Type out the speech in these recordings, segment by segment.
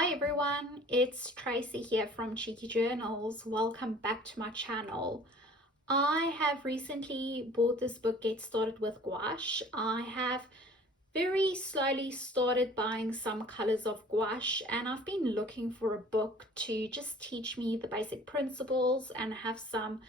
Hi everyone, it's Tracy here from Cheeky Journals. Welcome back to my channel. I have recently bought this book, Get Started with Gouache. I have very slowly started buying some colors of gouache, and I've been looking for a book to just teach me the basic principles and have some,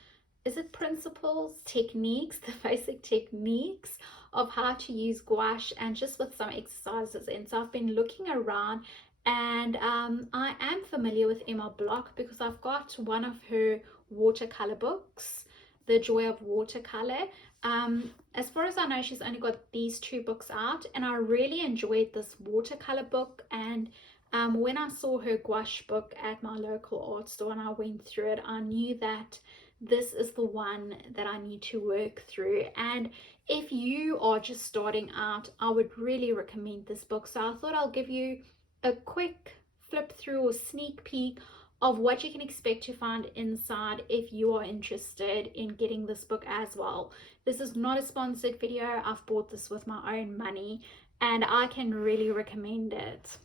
is it principles, techniques, the basic techniques of how to use gouache, and just with some exercises in. So I've been looking around, and I am familiar with Emma Block because I've got one of her watercolor books, The Joy of Watercolor. As far as I know, she's only got these two books out, and I really enjoyed this watercolor book. And when I saw her gouache book at my local art store and I went through it, I knew that this is the one that I need to work through. And if you are just starting out, I would really recommend this book. So I thought I'll give you a quick flip through or sneak peek of what you can expect to find inside if you are interested in getting this book as well. This is not a sponsored video. I've bought this with my own money and I can really recommend it.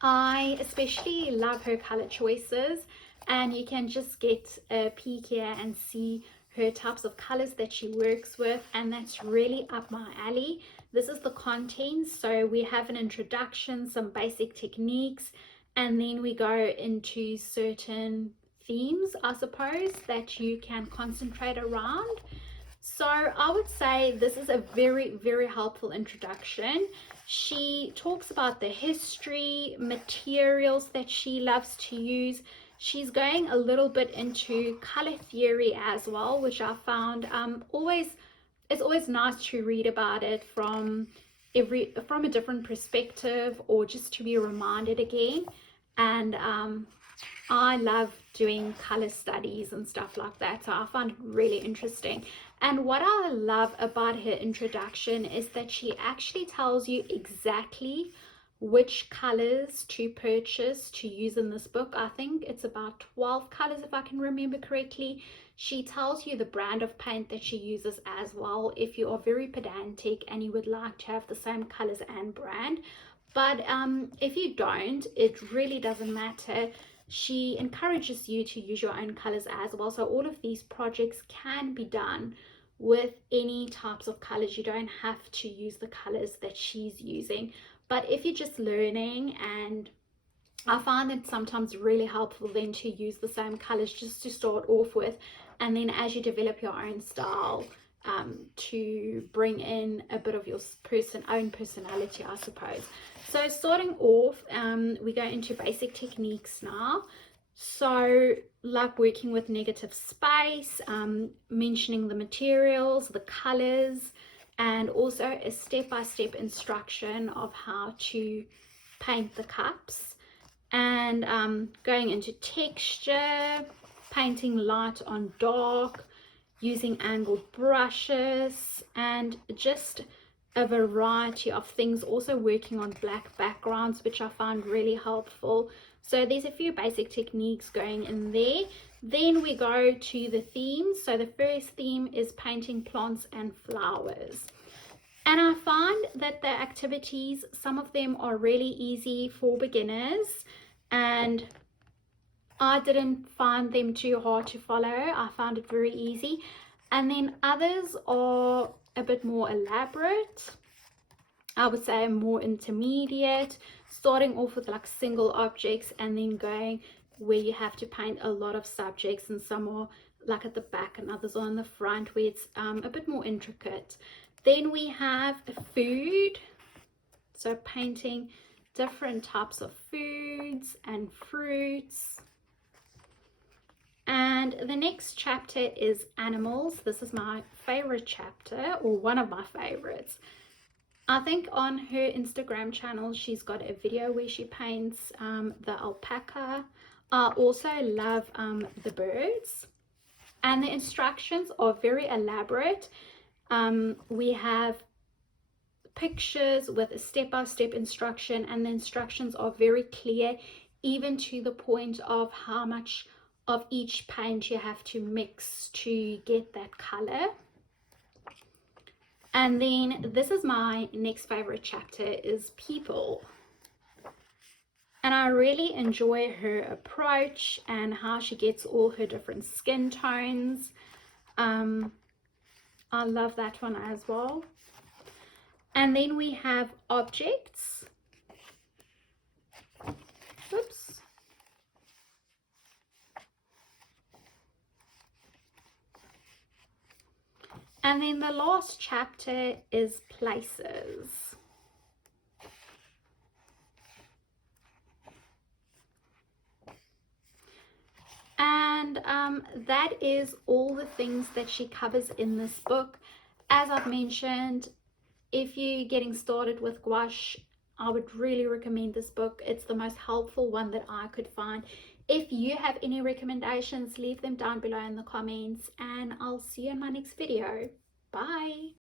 I especially love her color choices, and you can just get a peek here and see her types of colors that she works with, and that's really up my alley. This is the contents. So we have an introduction, some basic techniques, and then we go into certain themes, I suppose, that you can concentrate around. So I would say this is a very, very helpful introduction. She talks about the history, materials that she loves to use. She's going a little bit into color theory as well, which I found it's always nice to read about it from a different perspective, or just to be reminded again. And I love doing color studies and stuff like that, so I find it really interesting. And what I love about her introduction is that she actually tells you exactly which colors to purchase to use in this book. I think it's about 12 colors if I can remember correctly. She tells you the brand of paint that she uses as well, if you are very pedantic and you would like to have the same colors and brand. But if you don't, it really doesn't matter. She encourages you to use your own colors as well. So all of these projects can be done with any types of colors. You don't have to use the colors that she's using. But if you're just learning, and I find it sometimes really helpful then to use the same colors just to start off with, and then as you develop your own style, to bring in a bit of your own personality, I suppose. So starting off, we go into basic techniques now. So like working with negative space, mentioning the materials, the colors, and also a step-by-step instruction of how to paint the cups, and going into texture, painting light on dark, using angled brushes, and just a variety of things. Also working on black backgrounds, which I found really helpful. So there's a few basic techniques going in there. Then we go to the themes. So the first theme is painting plants and flowers. And I find that the activities, some of them are really easy for beginners, and I didn't find them too hard to follow. I found it very easy. And then others are a bit more elaborate. I would say more intermediate, starting off with like single objects and then going where you have to paint a lot of subjects, and some are like at the back and others are on the front where it's a bit more intricate. Then we have food, so painting different types of foods and fruits. And the next chapter is animals. This is my favorite chapter, or one of my favorites. I think on her Instagram channel she's got a video where she paints the alpaca. I also love the birds, and the instructions are very elaborate. We have pictures with a step-by-step instruction, and the instructions are very clear, even to the point of how much of each paint you have to mix to get that color. And then this is my next favorite chapter, is people. And I really enjoy her approach and how she gets all her different skin tones. I love that one as well. And then we have Objects. Oops. And then the last chapter is Places. And that is all the things that she covers in this book. As I've mentioned, if you're getting started with gouache, I would really recommend this book. It's the most helpful one that I could find. If you have any recommendations, leave them down below in the comments, and I'll see you in my next video. Bye.